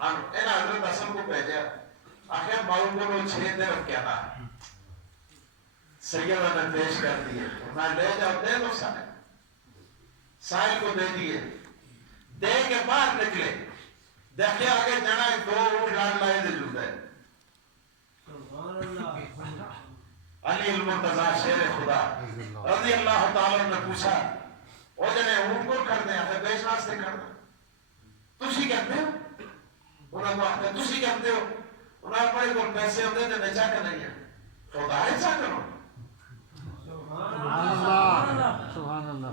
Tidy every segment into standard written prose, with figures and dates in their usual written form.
حضرت حسن کو بھیجا آخر ماؤں کو وہ 6 دن کیا تھا سیدہ نے پیش کر دیے میں لے جاؤ دے دو سائل کو دے دیے دے کے باہر نکلے دیکھے آگے جانا 2 اونٹ ڈال لائے دے جھوٹا ہے علی المرتضی شیر خدا رضی اللہ تعالیٰ نے پوچھا وہ جنے اونٹ کو کر دیں آتے بیش راستے کر دیں تسی کہتے ہو انہوں نے آتے تسی کہتے ہو انہوں نے بڑے کل پیسے ہوتے تھے نچا کر نہیں ہے خدا ہے چاہ کرو سبحان اللہ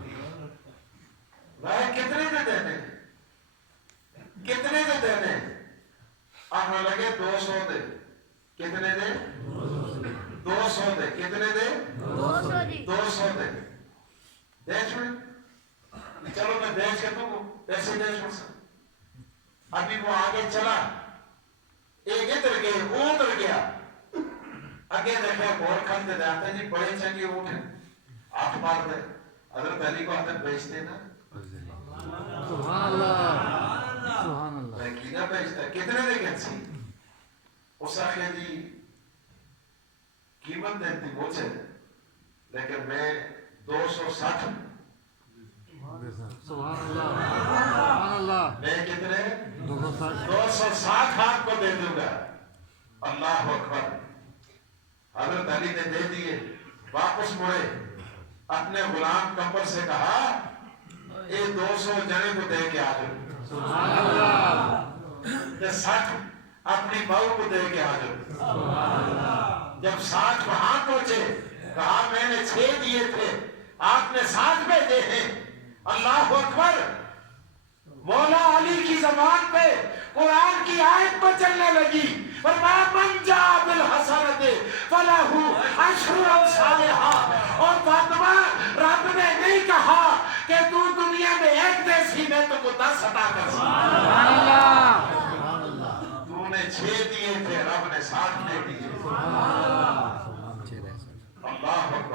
بھائی کتنے دے دینے کتنے دے دینے آنے لگے 200 دے کتنے دے 200 دے کتنے دے 200 دے دیکھ میں چلو میں دیکھ کے تو پیسے دیکھ میں ابھی وہ آگے چلا ایک ادھر گئے وہ ادھر گیا آگے دیکھے بہت کھلتے دے آتے جی بڑے چنگے اٹھے آپ مار دے حضرت علی کو آتے بیچتے نا سبحان اللہ سبحان اللہ لیکینہ بیچتا کتنے دے کہنسی اس آخر جی قیمت دیتی مجھے لیکن میں 260 سبحان اللہ سبحان اللہ میں کتنے 260 260 آپ کو دے دوں گا اللہ اکبر حضرت علی نے دے دیے واپس مڑے اپنے غلام کمبر سے کہا اے 200 جنے کو دے کے آجو سبحان اللہ یہ 60 اپنی بہو کو دے کے آجو سبحان اللہ جب 60 وہاں پہنچے کہا میں نے 6 دیے تھے آپ نے 60 بھیجے ہیں اللہ اکبر مولا علی کی زبان پہ قرآن کی آیت پر چلنے لگی فرمایا من جاء بالحسنۃ فلہ عشر امثالها اور فاطمہ رب نے نہیں کہا کہ تو دنیا میں ایک دے سی میں تو کو 10 عطا کر سبحان اللہ تو نے 6 دیے تھے رب نے 60 دے دیے اللہ اکبر